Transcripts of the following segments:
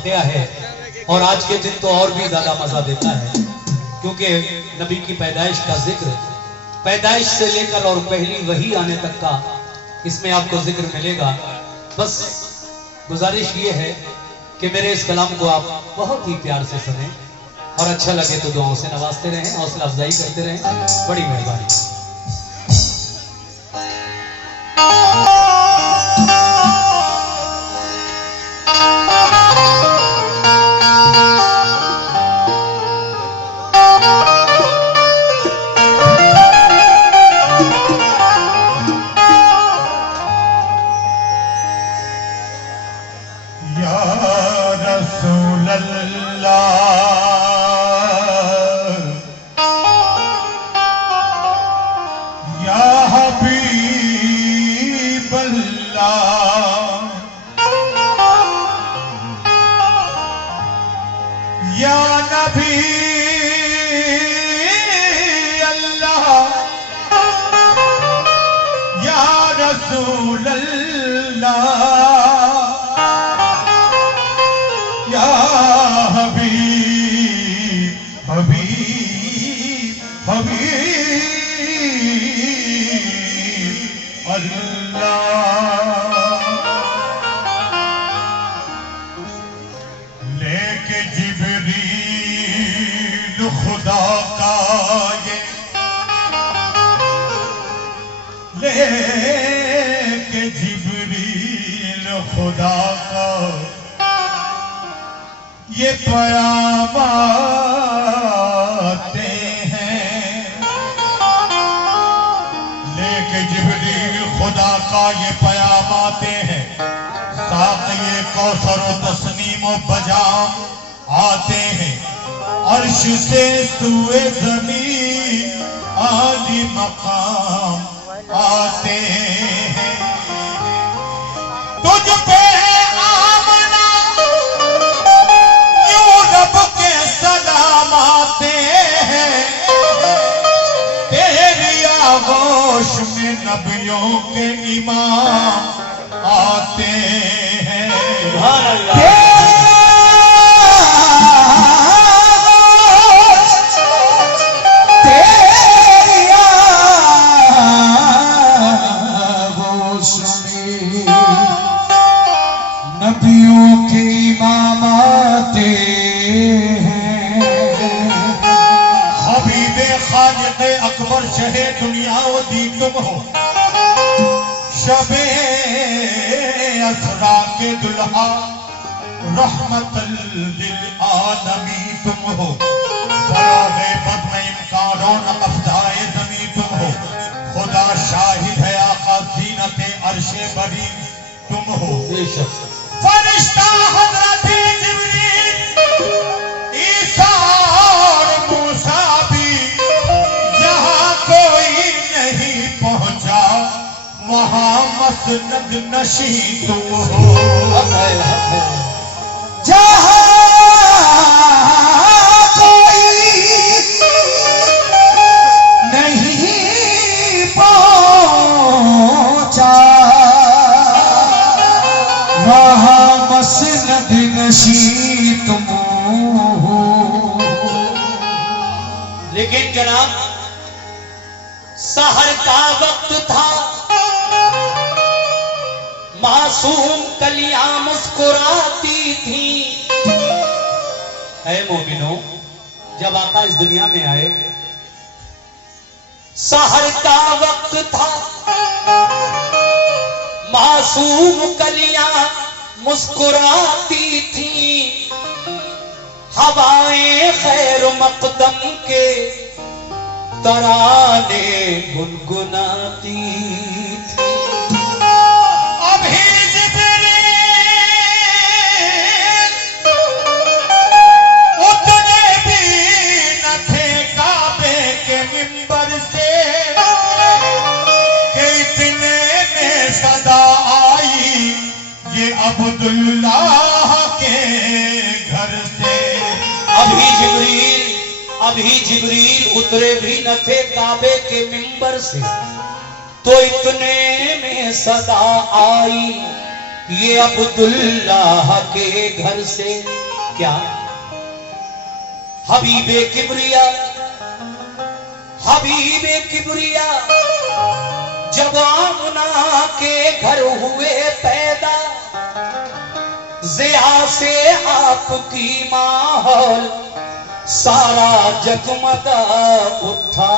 वाकया है और आज के दिन तो और भी ज्यादा मजा देता है क्योंकि नबी की पैदाइश का जिक्र, पैदाइश से लेकर और पहली वही आने तक का इसमें आपको जिक्र मिलेगा। बस गुजारिश ये है कि मेरे इस कलाम को आप बहुत ही प्यार से सुने और अच्छा लगे तो दुआओं से नवाजते रहें, हौसला अफजाई करते रहें। बड़ी मेहरबानी। लेके जिब्रील खुदा का ये, लेके जिब्रील खुदा का ये पैगाम आते हैं, लेके जिब्रील खुदा का ये पैगाम आते हैं। साक़िए कौसर व तस्नीम व बजाम आते हैं। अर्श से सूए ज़मीन आली मकाम आते हैं। तुझ पे आमना यूं रब के सलाम आते हैं। तेरी आगोश में नबियों के इमाम आते हैं। तेरी आगोश में नबियों के इमाम आते हैं। हबीबे खालिक़े अकबर शहे दुनिया व दीन तुम हो। शबे असरा के दुल्हा रहमतल लिल आलमी तुम हो। फराग़े बद्म इम्कानों नक़फ़दाए ज़मीं तुम हो। खुदा शाहिद है आका ज़ीनते अर्शे बरी तुम हो। फरिश्ता हज़रत जिब्रील ईसा और मूसा भी यहाँ कोई नहीं पहुँचा, वहाँ मसनद नशी तुम हो। जहाँ कोई नहीं पहुँचा, वहाँ मसनद नशी तुम हो। लेकिन जनाब सहर का वक्त था, मासूम कलियां मुस्कुराती थी। ऐ मोमिनो, जब आका इस दुनिया में आए सहर का वक्त था, मासूम कलियां मुस्कुराती थी। हवाएं खैर मकदम के तराने गुनगुनाती थी। अब्दुल्लाह के घर से अभी जिब्रील उतरे भी न थे काबे के मिंबर से, तो इतने में सदा आई ये अब्दुल्लाह के घर से क्या हबीबे किबरिया, हबीबे किबरिया जब आमना के घर हुए पैदा, ज़िया से आपकी माहौल सारा जगमगा उठा।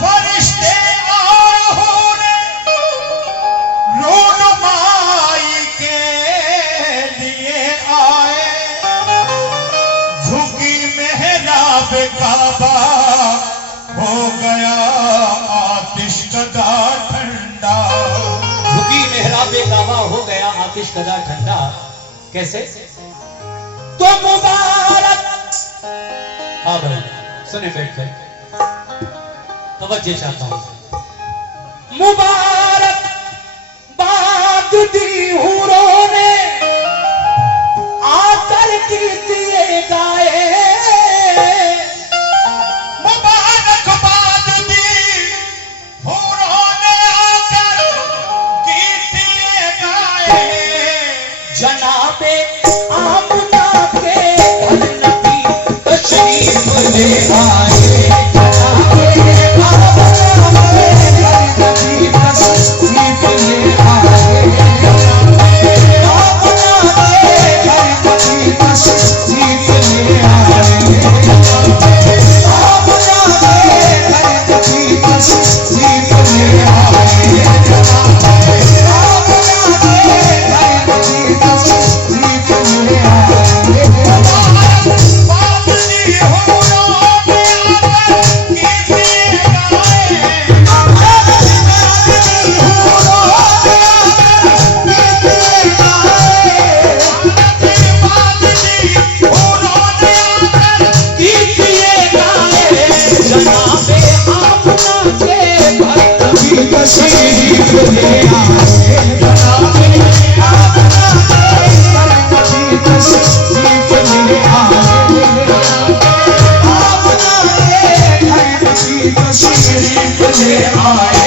फरिश्ते आए होने रोनुमाई के लिए आए, झुकी मेहराब काबा हो गया आतिश कदा ठंडा। झुकी मेहराबे काबा हो गया आतिश कदा ठंडा। कैसे? तो मुबारक, हाँ भाई सुने बैठ कर, तवज्जो चाहता हूं। मुबारक बात दी हूरों ने आकर कीर्तिए गाए, मुबारक बात दी हूरों ने आकर कीर्तिए गाए। जनाबे आमना के घर नबी तशरीफ ले आए, जनाबे आमना के घर नबी तशरीफ ले आए, जनाबे आमना के घर नबी तशरीफ ले आए, जनाबे आमना के घर नबी तशरीफ ले आए, जनाबे आमना के घर नबी तशरीफ ले आए। बात दी हूरों ने आकर कीर्तिए गाए। बात दी हूरों ने आकर जनाबे आमना के घर नबी तशरीफ ले आए, जनाबे आमना के घर नबी तशरीफ ले आए, आमना के घर नबी तशरीफ ले आए।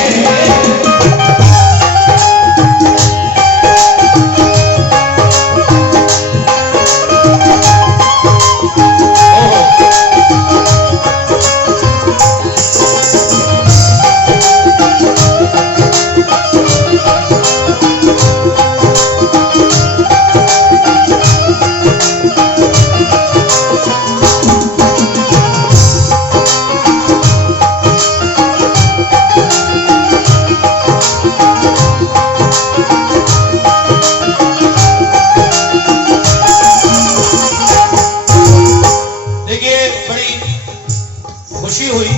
देखिए बड़ी खुशी हुई,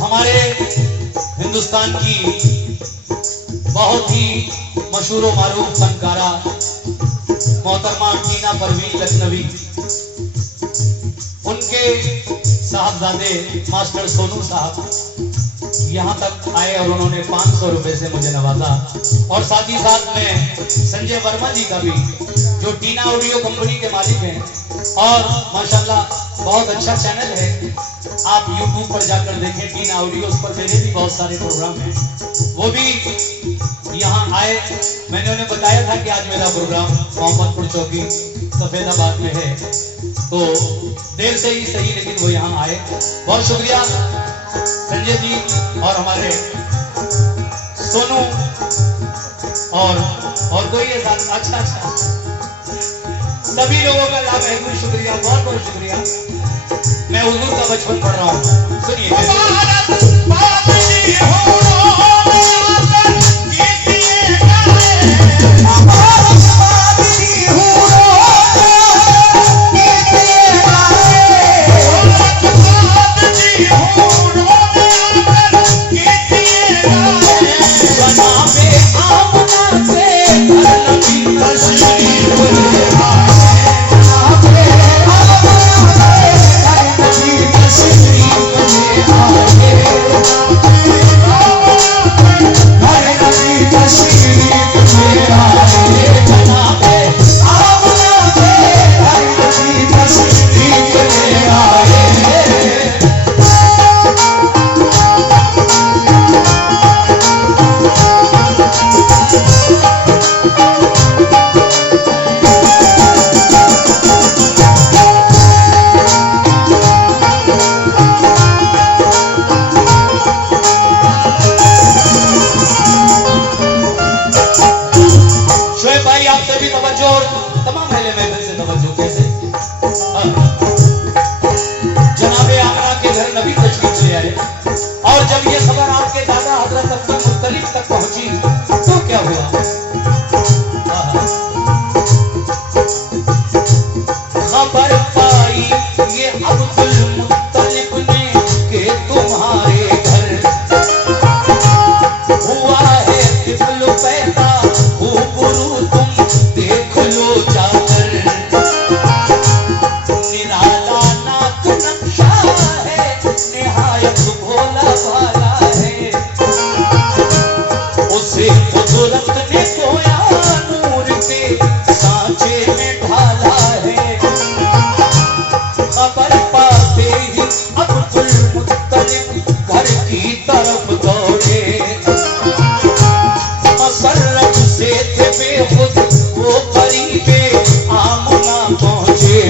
हमारे हिंदुस्तान की बहुत ही मशहूर व मारूफ फनकारा मोहतरमा टीना परवीन लखनवी, उनके साहबजादे मास्टर सोनू साहब यहाँ तक आए और उन्होंने 500 रुपए से मुझे नवाजा। और साथ ही साथ में संजय वर्मा जी का भी, जो टीना ऑडियो कंपनी के मालिक हैं और माशाल्लाह बहुत अच्छा चैनल है, आप YouTube पर जाकर देखें टीना ऑडियो, उस पर मेरे भी बहुत सारे प्रोग्राम हैं। वो भी यहाँ आए, मैंने उन्हें बताया था कि आज मेरा प्रोग्राम मोहम्मदपुर चौकी सफेदाबाद में है, तो देर से ही सही लेकिन वो यहाँ आए। बहुत शुक्रिया संजय जी और हमारे सोनू और कोई है साथ। अच्छा सभी लोगों का लाभ है, कुछ शुक्रिया, बहुत बहुत शुक्रिया। मैं हुजूर का बचपन पढ़ रहा हूँ, सुनिए। बात दी हूरों ने आकर कीर्तिए गाए। बात दी हूरों ने कीर्तिए गाए, बात दी हूरों ने आकर कीर्तिए गाए। जनाबे आमना के घर नबी तशरीफ ले आए, जनाबे आमना के घर नबी तशरीफ ले आए, जनाबे जनाबे आमना के घर नबी तशरीफ ले आए और जब ये खबर आपके दादा हजरत अब्दुल मुत्तलिब तक पहुंची तो क्या हुआ? खबर पाई ये अब्दुल मुत्तलिब ने कि तुम्हारे घर हुआ है तिफल पैदा, रूबरू तुम देख लो जाकर। निराला नाक नक्शा है, निहायत भोला भाला है, उसे कुदरत ने सोया नूर के सांचे में ढाला है। खबर पाते ही अब्दुल मुत्तलिब घर की तरफ दौड़े, मसरत से थे बेखुद वो करीबे आमना पहुंचे।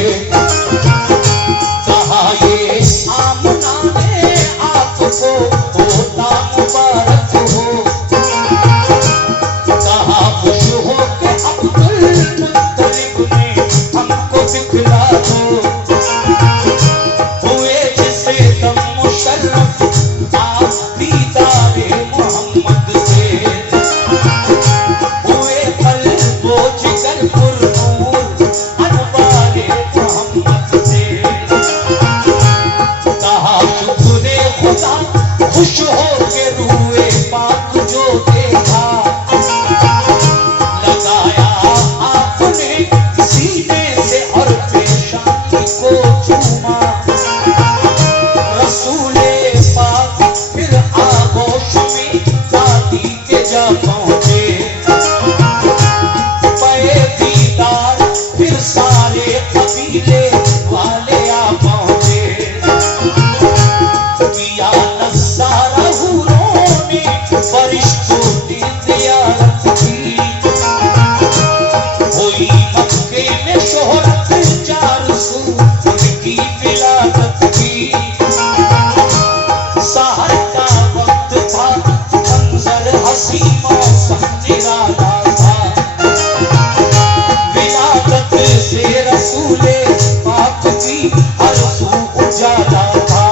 कहा ये आमना ने आपको होता मुबारक हो, कहा खुश हो के अब्दुल मुत्तलिब ने हमको दिखला दो। हुए जिसे दम मुशर्रफ आप दीदारे मोहम्मद से, हुए कल्बो जिगर पुरनूर अनवारे मोहम्मद से। कहा शुक्रे खुदा खुश हो के रूए पाक जो देखा, लगाया आपने सीने से और पेशानी को चूमा। रसूले पाक फिर आगोश में दादी के जा पहुंचे। पे दीदार फिर सारे कबीले वाले आ पहुंचे। किया नज़ारा हूरों ने फरिश्तों ने ज़ियारत की। हुई मक्के में शोहरत चार सू उनकी विलादत की। सहर का वक्त था, मंजर हसी मौसम निराला था। विलादत से रसूले पाक की हर सू उजाला था।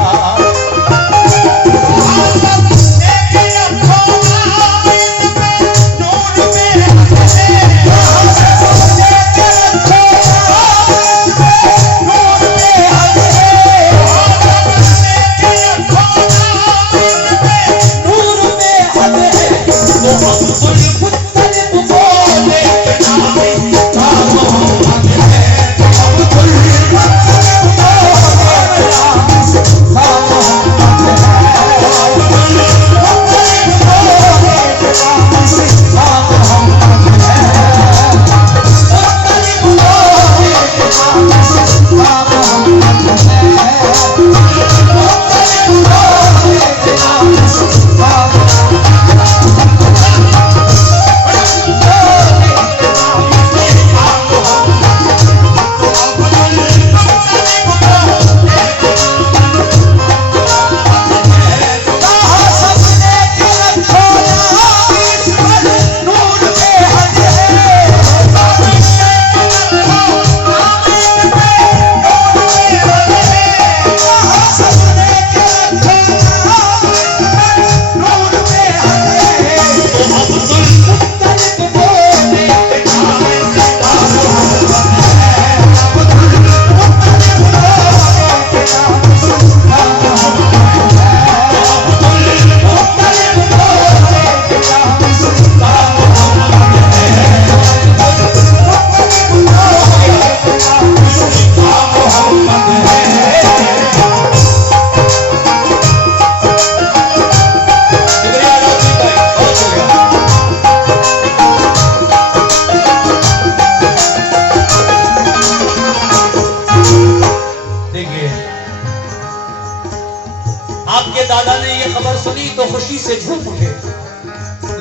तो खुशी से झूम उठे।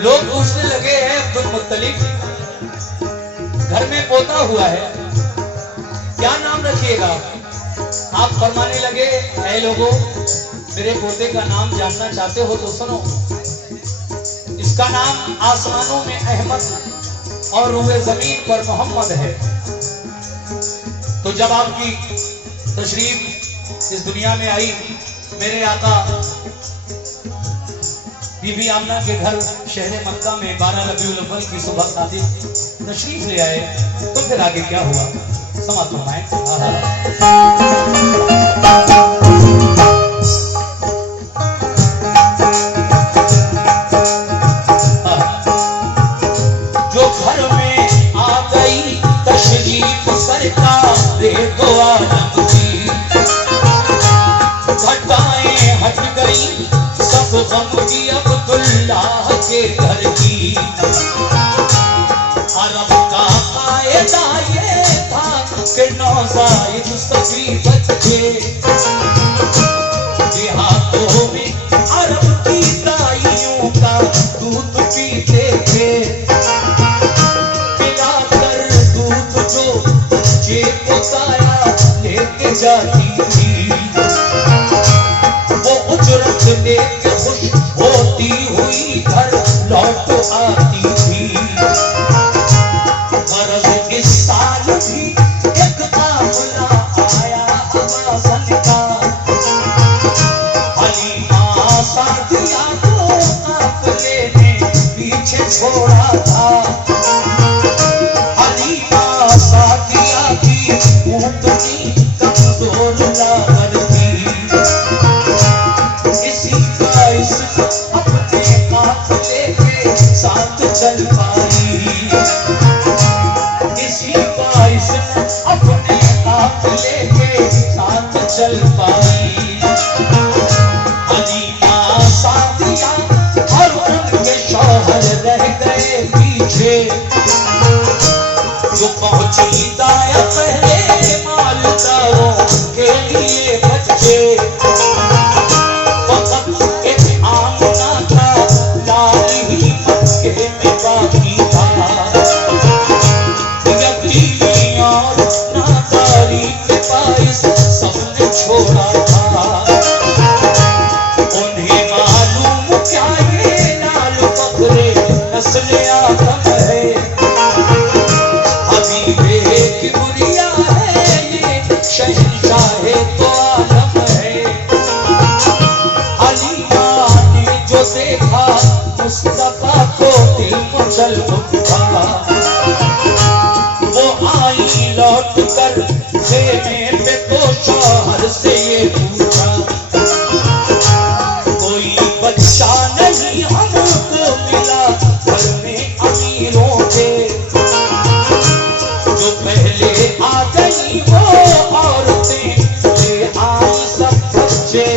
लोग पूछने लगे हैं अब्दुल मुत्तलिब घर में पोता हुआ है, क्या नाम रखिएगा? आप फरमाने लगे, ऐ लोगों, मेरे पोते का नाम जानना चाहते हो तो सुनो। इसका नाम आसमानों में अहमद और रूए जमीन पर मोहम्मद है। तो जब आपकी तशरीफ इस दुनिया में आई, मेरे आका बीबी आमना के घर शहर मक्का में 12 रबीउल अव्वल की सुबह सादिक तशरीफ ले आए, तो फिर आगे क्या हुआ समाप्त फरमाएं। जो घर में आ गई तशरीफ सरकार दे दो आलम की, घटाएं हट गई सब गम की अब्दुल्लाह के घर की। अरब का कायदा ये था कि नौज़ायद सभी बच्चे देहातों में अरब की दाइयों का दूध पीते थे। पिलाकर दूध जो बच्चे को साया लेके जाती थी, वो उजरत लेके खुश होती हुई घर लौट आती थी। गरज इस साल भी एक काफिला आया अबासन का, हलीमा सादिया को काफिले ने पीछे छोड़ा था। हलीमा सादिया की ऊँटनी कमजोर लागर थी, इसी का इश्क अपने काफिले के साथ चल पाई। इसी का इश्क अपने काफिले के साथ चल पाई। हलीमा सादिया और उनके शौहर रह गए पीछे, जो पहुंची दाया पहले मालदारों के लिए बच्चे। फकत एक आमना था लाल ही मक्के में बाकी था, यतीमी और नादारी के बाइस सबने छोड़ा था। उन्हें मालूम क्या ये लाल बकरे नस्ल आदम है, हबीबे की बुरिया है ये शहंशाहे तो आलम है। हलीमा ने जो देखा मुस्तफा को दिल मचल उठा, वो आई लौट कर खेमे पे तो शौहर से ये पूछा, कोई बच्चा नहीं हमको मिला घर में अमीरों के, जो पहले आ गई वो औरतें ले आई सब बच्चे।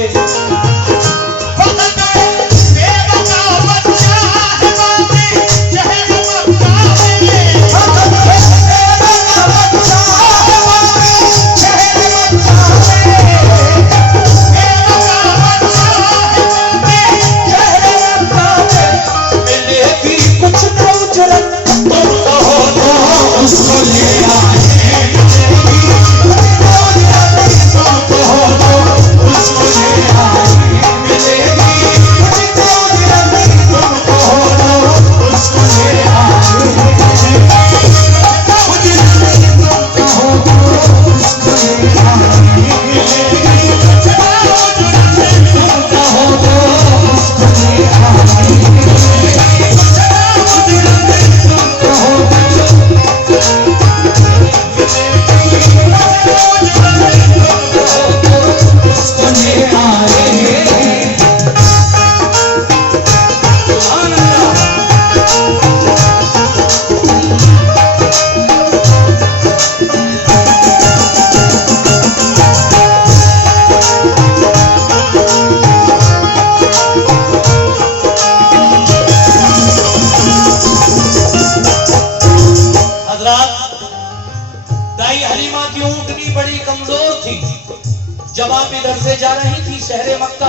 जब आप इधर से जा रही थी शहर मक्का,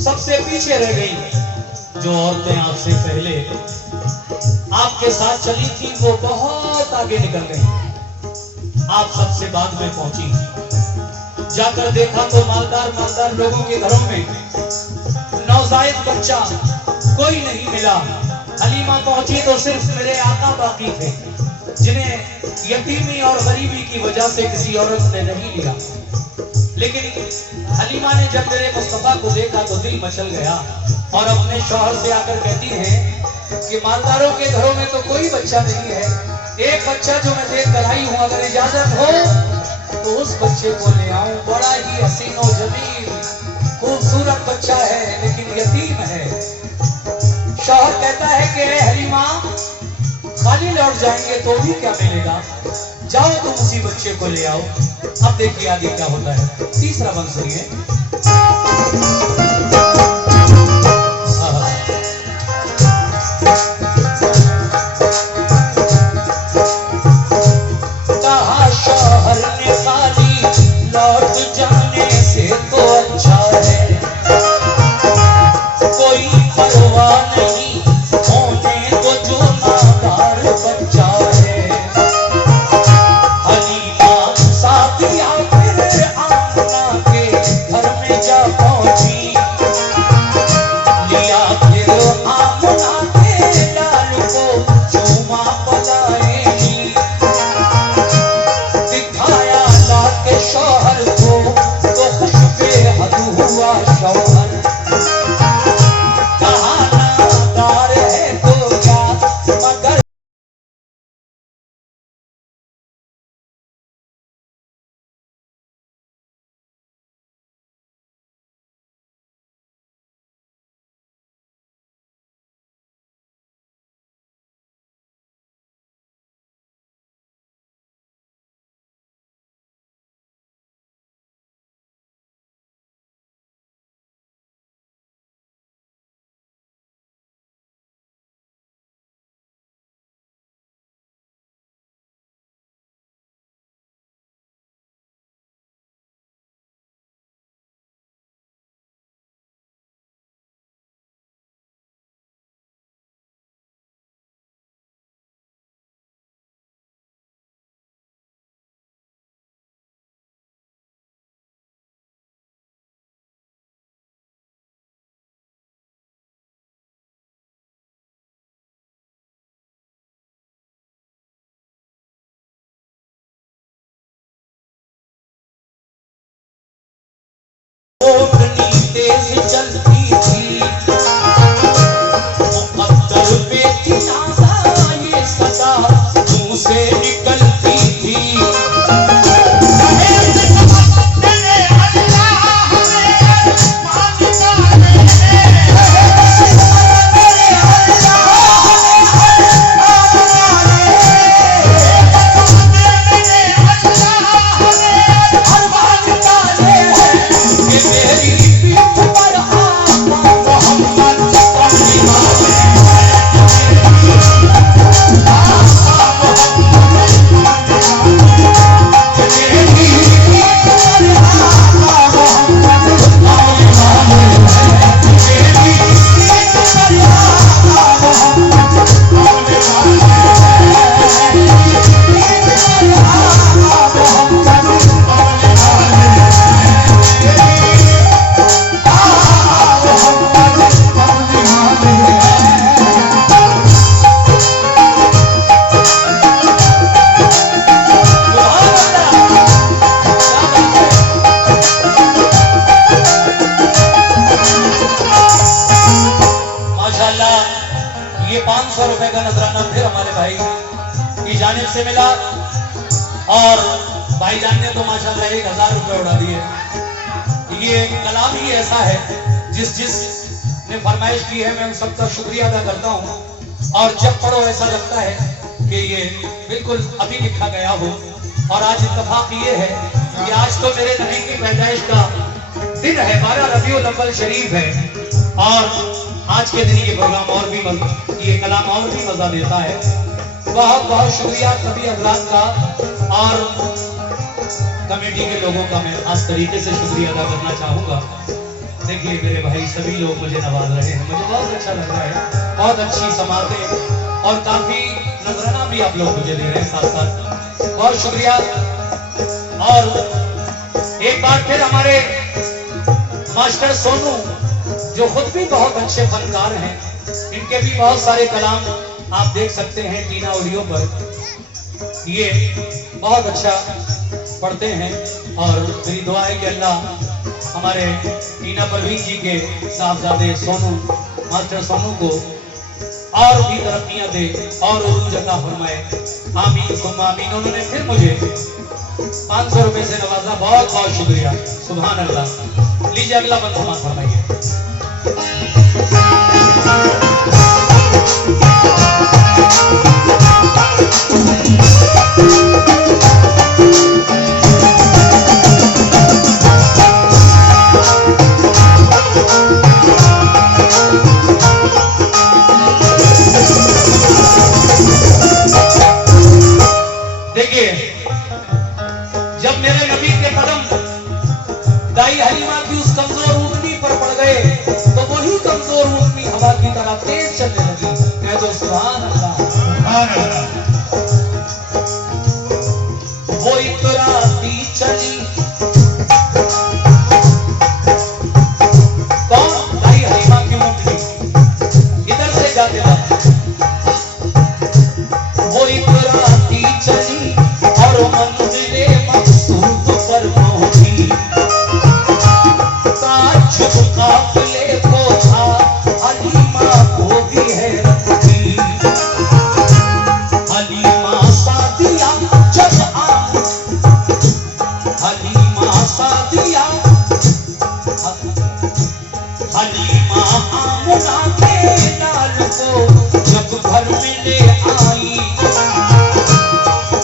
सबसे पीछे रह गई। जो औरतें आपसे पहले आपके साथ चली थी वो बहुत आगे निकल गई, आप सबसे बाद में पहुंची। जाकर देखा तो मालदार लोगों के घरों में नौजायद बच्चा कोई नहीं मिला। हलीमा पहुंची तो सिर्फ मेरे आका बाकी थे। जिन्हें यतीमी और गरीबी की वजह से किसी औरत ने नहीं लिया। लेकिन हलीमा ने जब मेरे मुस्तफा को देखा तो दिल मचल गया और अपने शौहर से आकर कहती हैं कि मालदारों के घरों में तो कोई बच्चा नहीं है, एक बच्चा जो मैं देख कर आई हूं, अगर इजाजत हो तो उस बच्चे को ले आऊं। बड़ा ही हसीन और जमील खूबसूरत बच्चा है, लेकिन यतीम है। शौहर कहता है कि हलीमा, खाली लौट जाएंगे तो भी क्या मिलेगा, जाओ तुम उसी बच्चे को ले आओ। अब देखिए आगे क्या होता है। तीसरा बंद सुनिए। कहा शौहर ने खाली लौट जाने से तो अच्छा है, कोई परवाह नहीं होने तो जो नादार बच्चा है। हलीमा साथिया फिर आमना के घर में जा पहुंची, लिया फिर आमना के लाल को चूमा पलाएगी, दिखाया ला के शौहर को तो खुश बेहद हुआ शौहर। तेज चलती थी, मुकद्दर पे थी नाज़ा ये सदा मुंह से निकलती थी। ये 500 रुपए का नजराना फिर हमारे भाई की जानिब से मिला और भाईजान ने तो माशाल्लाह 1000 रुपए उड़ा दिए। ये कलाम ही ऐसा है जिस ने फरमाइश की है, मैं उन सबका शुक्रिया अदा करता हूँ। और जब पढ़ो ऐसा लगता है कि ये बिल्कुल अभी लिखा गया हो। और आज इत्तेफाक ये है कि आज तो मेरे नबी की पैदाइश का दिन है, 12 रबीउल अव्वल शरीफ है। और आज के दिन ये प्रोग्राम और भी ये कलाम और भी मजा देता है। बहुत बहुत शुक्रिया सभी हजरात का और कमेटी के लोगों का मैं खास तरीके से शुक्रिया अदा करना चाहूंगा। देखिए मेरे भाई सभी लोग मुझे नवाज रहे हैं, मुझे बहुत अच्छा लग रहा है। बहुत अच्छी समातें और काफी नजराना भी आप लोग मुझे दे रहे हैं साथ साथ, बहुत शुक्रिया। और एक बार फिर हमारे मास्टर सोनू जो खुद भी बहुत अच्छे फनकार हैं, इनके भी बहुत सारे कलाम आप देख सकते हैं टीना ऑडियो पर। ये बहुत अच्छा पढ़ते हैं और मेरी दुआ है कि अल्लाह हमारे टीना परवीन जी के साहबजादे सोनू मास्टर सोनू को और भी तरक्कियां दे और उरूज अता फरमाए। आमीन सुम्मा आमीन। उन्होंने फिर मुझे 500 रुपए से नवाजा, बहुत बहुत शुक्रिया। सुभान अल्लाह। लीजिए अगला बंद समाज फरमाइए। जब मेरे नबी के कदम दाई हलीमा की उस कमजोर ऊँटनी पर पड़ गए तो वही कमजोर ऊँटनी हवा की तरह तेज चलने लगी। कह दो सुभान अल्लाह। सुभान अल्लाह। वो इतराती चली, कौन? दाई हलीमा की ऊँटनी इधर से जाते वक्त वो इतराती चली और मंजिले मकसूद पर पहुंची। ताज्जुब काफिले को था, हलीमा को भी हैरत थी। हलीमा सादिया जब हलीमा सादिया हलीमा आमना के लाल को जब घर में ले आई।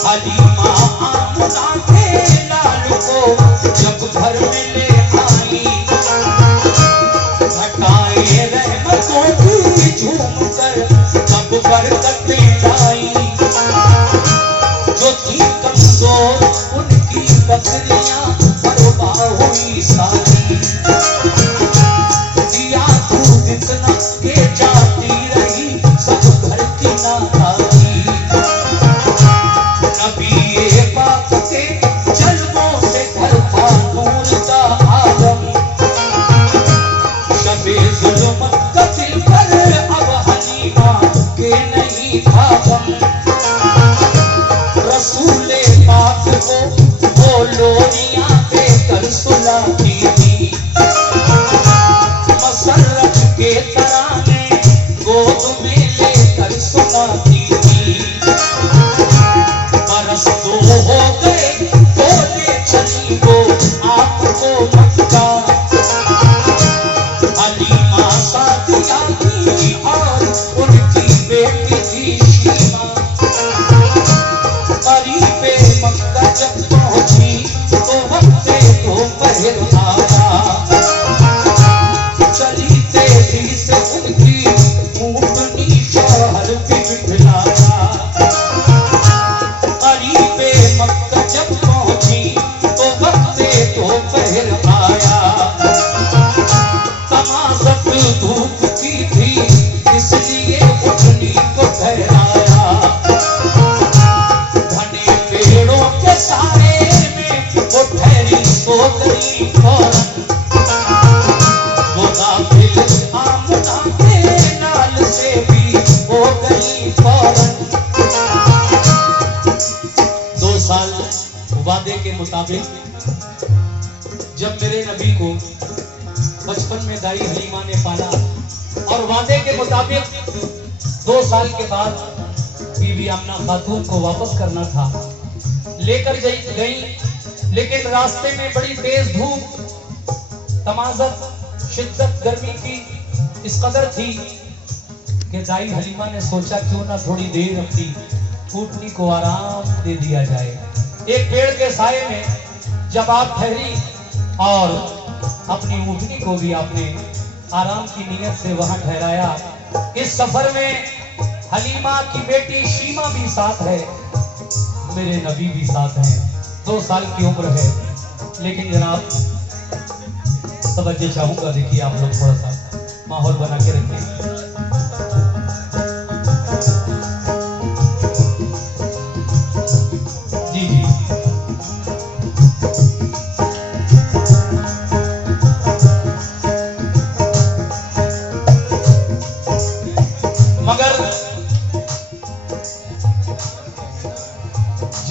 हलीमा आमना के लाल को जब घर में ले आई। घटाए रहमतों की झूम कर जब बरकतें लाई। जो थी कमजोर उनकी बकरियां बर्बा हुई सारी। दिया दूध इतना के जाती रही सब घर की नादारी। नबी पाक के जल्वों से घर था नूर का आलम। शबे जुल्मत का दिल पर अब हलीमा के नहीं था गम। रसूले पाक को वो लोरियां देकर सुलाती थी। मसरत के तराने गोद में लेकर सुनाती थी। बरस दो हो गए बोले चली वो आपको मक्का। हलीमा सादिया की और उनकी बेटी थी शीमा। करीबे मक्का जब पहुंची तो वक्त दोपहर आया। चली तेजी से उनकी ऊँटनी शहर भी बिठलाया। करीबे मक्का जब पहुंची तो वक्त दोपहर आया। तमाज़त धूप की थी इसलिए ऊँटनी को ठहराया। घने पेड़ों के साए में वो ठहरी सो गई फौरन। वो गाफिल आमना के लाल से भी हो गई फौरन। 2 साल वादे के मुताबिक जब मेरे नबी को बचपन में दाई हलीमा ने पाला और वादे के मुताबिक 2 साल के बाद बीबी आमना खातून को वापस करना था, लेकर गई। लेकिन रास्ते में बड़ी तेज धूप, तमाज़त, शिद्दत गर्मी की इस कदर थी कि दाई हलीमा ने सोचा क्यों ना थोड़ी देर अपनी ऊँटनी को आराम दे दिया जाए। एक पेड़ के साए में जब आप ठहरी और अपनी ऊँटनी को भी आपने आराम की नीयत से वहां ठहराया। इस सफर में हलीमा की बेटी शीमा भी साथ है, मेरे नबी भी साथ हैं। 2 साल की उम्र है। लेकिन जनाब तवज्जो चाहूंगा, देखिए आप लोग थोड़ा सा माहौल बना के रखिए। जी जी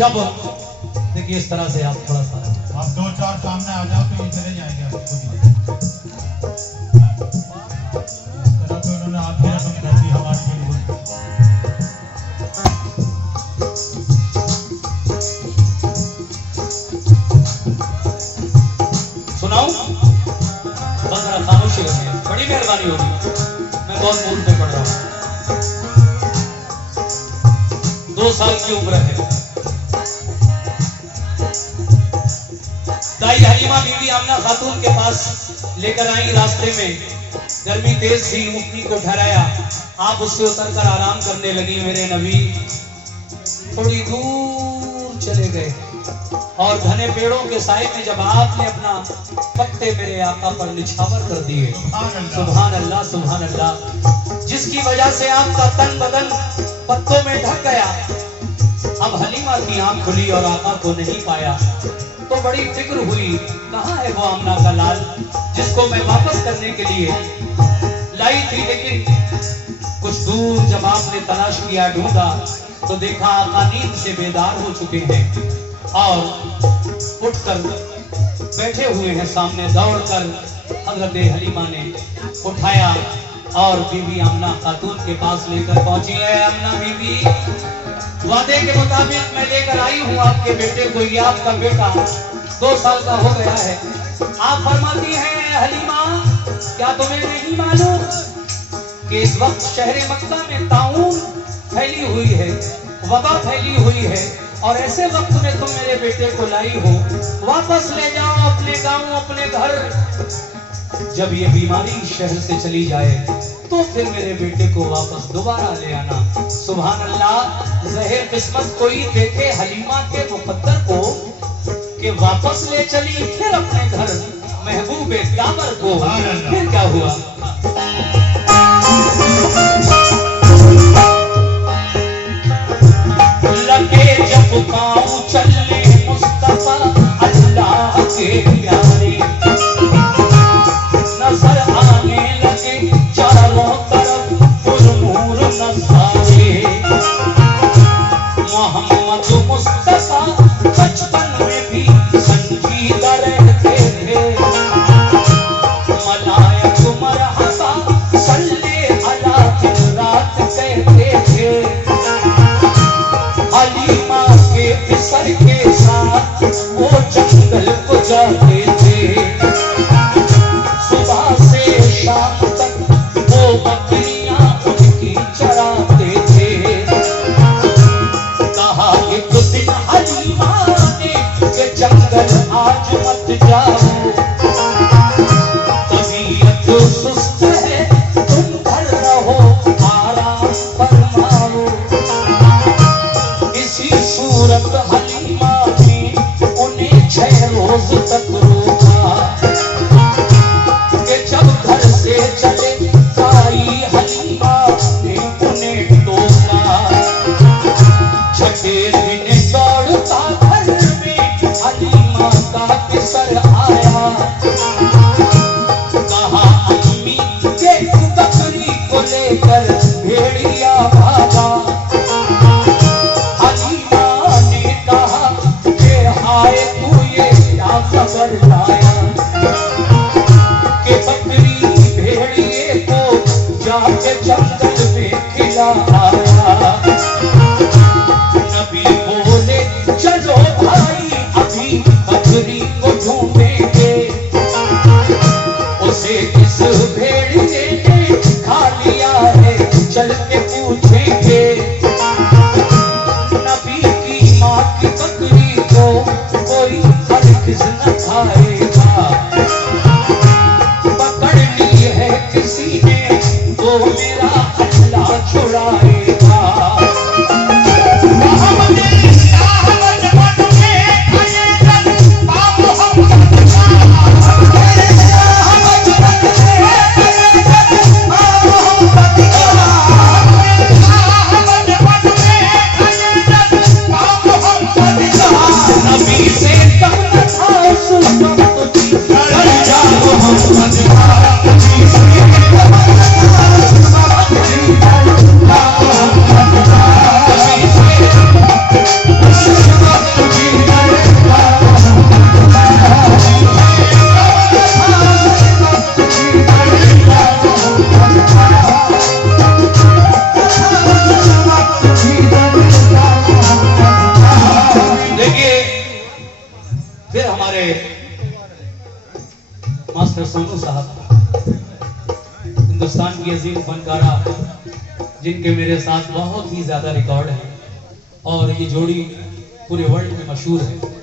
जब देखिए इस तरह से आप थोड़ा सा आप 2-4 सामने आ जाओ तो ये चले जाएंगे आप खुद ही। इस तरह तो उन्होंने आप ही रकम कर दी हमारी बिल्कुल। सुनाऊं? बस जरा खामोशी रखिए, बड़ी मेहरबानी होगी, मैं बहुत मूड पे पड़ रहा हूँ। 2 साल की उम्र है। दाई हलीमा बीवी आमना खातून के पास लेकर आई। रास्ते में गर्मी तेज थी, ऊँटनी को ठहराया। आप उससे उतरकर आराम करने लगी। मेरे नबी थोड़ी दूर चले गए और घने पेड़ों के साए में जब आपने अपना पत्ते मेरे आका पर निछावर कर दिए, सुभान अल्लाह सुभान अल्लाह, जिसकी वजह से आपका तन बदन पत्तों में ढक गया। अब हलीमा की आंख खुली और आका को नहीं पाया तो बड़ी फिक्र हुई, कहाँ है वो आमना का लाल जिसको मैं वापस करने के लिए लाई थी। लेकिन कुछ दूर जब आपने तलाश किया, ढूंढा तो देखा आका नींद से बेदार हो चुके हैं और उठकर बैठे हुए हैं सामने। दौड़कर हजरत हलीमा ने उठाया और बीबी आमना खातून के पास लेकर पहुंची। है आमना बीबी, वादे के मुताबिक मैं लेकर आई हूँ आपके बेटे को। ये आपका बेटा 2 साल का हो गया है। आप फरमाती हैं हलीमा, क्या तुम्हें नहीं मालूम कि इस वक्त शहर मक्का में ताऊन फैली हुई है, वबा फैली हुई है, और ऐसे वक्त में तुम मेरे बेटे को लाई हो। वापस ले जाओ अपने गांव, अपने घर। जब ये बीमारी शहर से चली जाए तो फिर मेरे बेटे को वापस दोबारा ले आना। सुभान अल्लाह, ज़हर किस्मत कोई देखे हलीमा के मुकद्दर को कि वापस ले चली फिर अपने घर महबूबे काबर को। फिर क्या हुआ? लगे जब पाँव चलने मुस्तफा अल्लाह के प्यारे, नजर आने लगे चारों तरफ पुरनूर नज़ारे। मोहम्मद मुस्तफा बचपन में भी संजीदा रहते थे। मलायक मरहबा सल्ले अला दिन रात कहते थे। हलीमा के फिसर के साथ वो जंगल को जाते थे। सुबह से शाम तक वो बकरियां उनकी चराते थे। कहा एक दिन हलीमा ने कि जंगल आज मत जाओ, तबीयत सुस्त है तुम घर रहो आराम फरमाओ। इसी सूरत हलीमा ने उन्हें 6 रोज तक रोका कि जब घर से चले आई हलीमा ने उन्हें टोका। 6ठे दिन दौड़ता घर में हलीमा का किसर आया। कहा अम्मी के बकरी को लेकर भेड़िया भागा। हलीमा ने कहा कि हाय तू ये क्या खबर लाया कि बकरी भेड़िए को जाके जंगल में खिलाया। नबी बोले चलो भाई अभी बकरी को ढूंढेंगे, उसे किस भेड़िए ने खा लिया है चल के पूछेंगे। नबी की माँ की बकरी को कोई हरगिज़ न खाएगा। पकड़ ली है किसी ने तो मेरा अल्लाह छुड़ाएगा। नबी से कम न था उस वक्त की फिर हमारे मास्टर सोनू साहब, हिंदुस्तान की अजीम फनकारा, जिनके मेरे साथ बहुत ही ज्यादा रिकॉर्ड हैं और ये जोड़ी पूरे वर्ल्ड में मशहूर है।